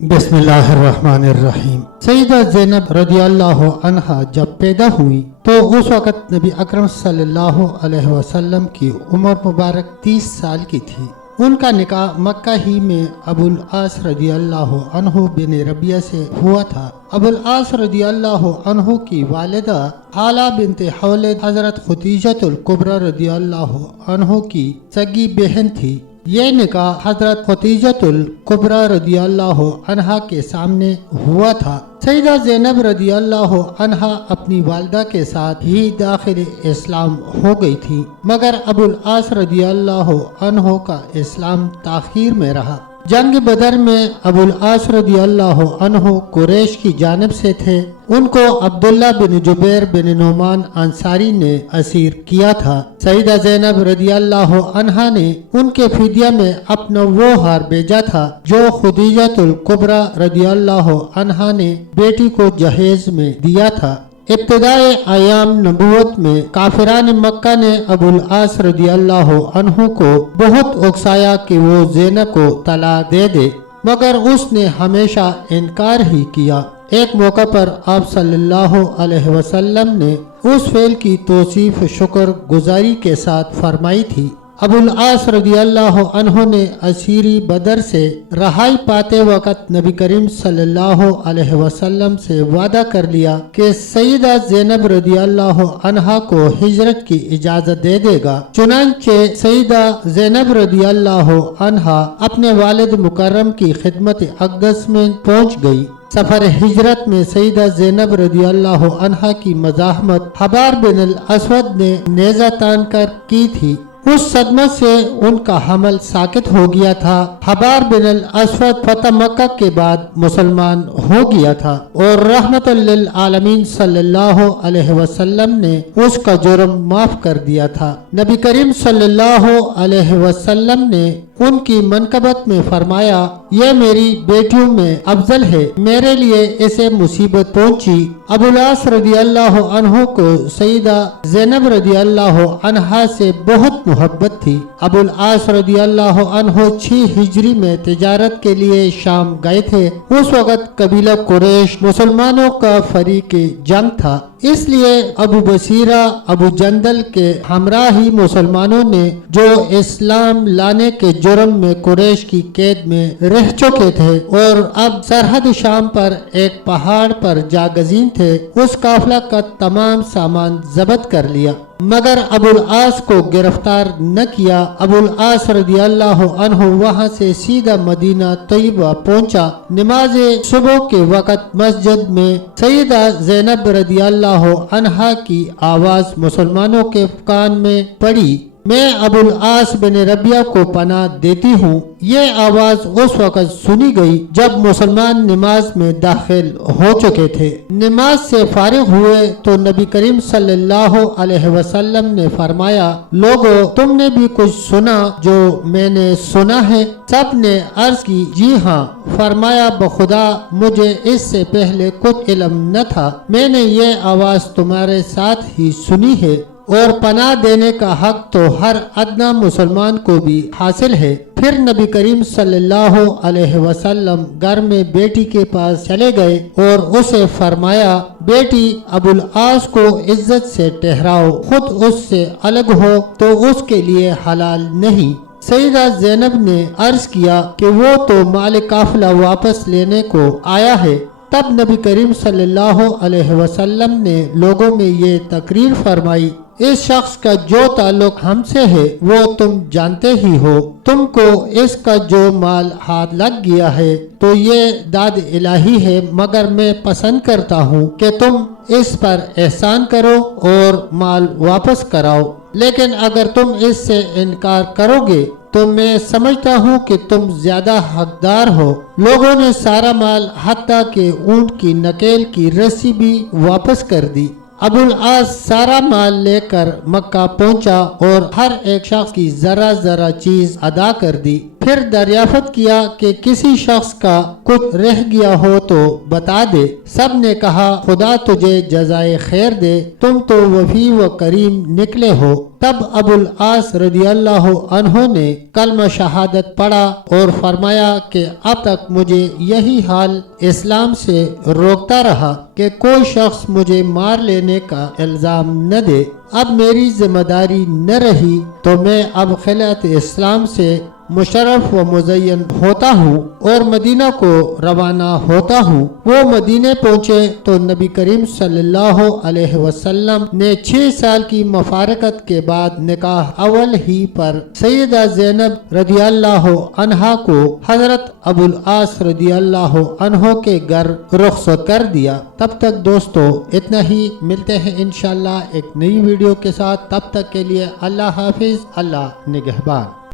بسم اللہ الرحمن الرحیم۔ سیدہ زینب رضی اللہ عنہا جب پیدا ہوئی تو اس وقت نبی اکرم صلی اللہ علیہ وسلم کی عمر مبارک 30 سال کی تھی۔ ان کا نکاح مکہ ہی میں ابو العاص رضی اللہ عنہ بن ربیہ سے ہوا تھا۔ ابو العاص رضی اللہ عنہ کی والدہ حالہ بنت حولد حضرت خدیجہ الکبریٰ رضی اللہ عنہ کی سگی بہن تھی۔ یہ نکاح حضرت خدیجہ الکبریٰ رضی اللہ عنہا کے سامنے ہوا تھا۔ سیدہ زینب رضی اللہ عنہا اپنی والدہ کے ساتھ ہی داخل اسلام ہو گئی تھی، مگر ابو العاص رضی اللہ عنہ کا اسلام تاخیر میں رہا۔ جنگ بدر میں ابو العاص رضی اللہ عنہ قریش کی جانب سے تھے۔ ان کو عبداللہ بن جبیر بن نعمان انصاری نے اسیر کیا تھا۔ سیدہ زینب رضی اللہ عنہا نے ان کے فدیہ میں اپنا وہ ہار بھیجا تھا جو خدیجہ الکبریٰ رضی اللہ عنہا نے بیٹی کو جہیز میں دیا تھا۔ ابتدائے ایام نبوت میں کافران مکہ نے ابو العاص رضی اللہ عنہ کو بہت اکسایا کہ وہ زینب کو طلاق دے دے، مگر اس نے ہمیشہ انکار ہی کیا۔ ایک موقع پر آپ صلی اللہ علیہ وسلم نے اس فعل کی توصیف شکر گزاری کے ساتھ فرمائی تھی۔ ابو العاص رضی اللہ عنہ نے اسیری بدر سے رہائی پاتے وقت نبی کریم صلی اللہ علیہ وسلم سے وعدہ کر لیا کہ سیدہ زینب رضی اللہ عنہا کو ہجرت کی اجازت دے دے گا۔ چنانچہ سیدہ زینب رضی اللہ عنہا اپنے والد مکرم کی خدمت اقدس میں پہنچ گئی۔ سفر ہجرت میں سیدہ زینب رضی اللہ عنہا کی مزاحمت حبار بن الاسود نے نیزہ تان کر کی تھی۔ اس صدمہ سے ان کا حمل ساکت ہو گیا تھا۔ حبار بن الاسود فتح مکہ کے بعد مسلمان ہو گیا تھا اور رحمت للعالمین صلی اللہ علیہ وسلم نے اس کا جرم معاف کر دیا تھا۔ نبی کریم صلی اللہ علیہ وسلم نے ان کی منقبت میں فرمایا، یہ میری بیٹیوں میں افضل ہے، میرے لیے اسے مصیبت پہنچی۔ ابو العاص رضی اللہ عنہ کو سیدہ زینب رضی اللہ عنہا سے بہت محبت تھی۔ ابو العاص رضی اللہ عنہ 6 ہجری میں تجارت کے لیے شام گئے تھے۔ اس وقت قبیلہ قریش مسلمانوں کا فریق جنگ تھا، اس لیے ابو بصیرہ ابو جندل کے ہمراہ ہی مسلمانوں نے جو اسلام لانے کے جرم میں قریش کی قید میں رہ چکے تھے اور اب سرحد شام پر ایک پہاڑ پر جاگزین تھے، اس قافلہ کا تمام سامان ضبط کر لیا، مگر ابو العاص کو گرفتار نہ کیا۔ ابو العاص رضی اللہ عنہ وہاں سے سیدھا مدینہ طیبہ پہنچا۔ نماز صبح کے وقت مسجد میں سیدہ زینب رضی اللہ عنہا کی آواز مسلمانوں کے کان میں پڑی، میں ابو العاص بن ربیہ کو پناہ دیتی ہوں۔ یہ آواز اس وقت سنی گئی جب مسلمان نماز میں داخل ہو چکے تھے۔ نماز سے فارغ ہوئے تو نبی کریم صلی اللہ علیہ وسلم نے فرمایا، لوگو تم نے بھی کچھ سنا جو میں نے سنا ہے؟ سب نے عرض کی، جی ہاں۔ فرمایا، بخدا مجھے اس سے پہلے کچھ علم نہ تھا، میں نے یہ آواز تمہارے ساتھ ہی سنی ہے، اور پناہ دینے کا حق تو ہر ادنا مسلمان کو بھی حاصل ہے۔ پھر نبی کریم صلی اللہ علیہ وسلم گھر میں بیٹی کے پاس چلے گئے اور اسے فرمایا، بیٹی ابو العاص کو عزت سے ٹھہراؤ، خود اس سے الگ ہو تو اس کے لیے حلال نہیں۔ سیدہ زینب نے عرض کیا کہ وہ تو مال قافلہ واپس لینے کو آیا ہے۔ تب نبی کریم صلی اللہ علیہ وسلم نے لوگوں میں یہ تقریر فرمائی، اس شخص کا جو تعلق ہم سے ہے وہ تم جانتے ہی ہو، تم کو اس کا جو مال ہاتھ لگ گیا ہے تو یہ داد الہی ہے، مگر میں پسند کرتا ہوں کہ تم اس پر احسان کرو اور مال واپس کراؤ، لیکن اگر تم اس سے انکار کرو گے تو میں سمجھتا ہوں کہ تم زیادہ حقدار ہو۔ لوگوں نے سارا مال حتیٰ کہ اونٹ کی نکیل کی رسی بھی واپس کر دی۔ ابو العاص سارا مال لے کر مکہ پہنچا اور ہر ایک شخص کی ذرا ذرا چیز ادا کر دی۔ پھر دریافت کیا کہ کسی شخص کا کچھ رہ گیا ہو تو بتا دے۔ سب نے کہا خدا تجھے جزائے خیر دے، تم تو وفی و کریم نکلے ہو۔ تب ابو العاص رضی اللہ عنہ نے کلمہ شہادت پڑھا اور فرمایا کہ اب تک مجھے یہی حال اسلام سے روکتا رہا کہ کوئی شخص مجھے مار لینے کا الزام نہ دے۔ اب میری ذمہ داری نہ رہی تو میں اب خلعت اسلام سے مشرف و مزین ہوتا ہوں اور مدینہ کو روانہ ہوتا ہوں۔ وہ مدینے پہنچے تو نبی کریم صلی اللہ علیہ وسلم نے 6 سال کی مفارقت کے بعد نکاح اول ہی پر سیدہ زینب رضی اللہ عنہا کو حضرت ابو العاص رضی اللہ عنہ کے گھر رخصت کر دیا۔ تب تک دوستو اتنا ہی، ملتے ہیں انشاءاللہ ایک نئی ویڈیو کے ساتھ، تب تک کے لیے اللہ حافظ، اللہ نگہبان۔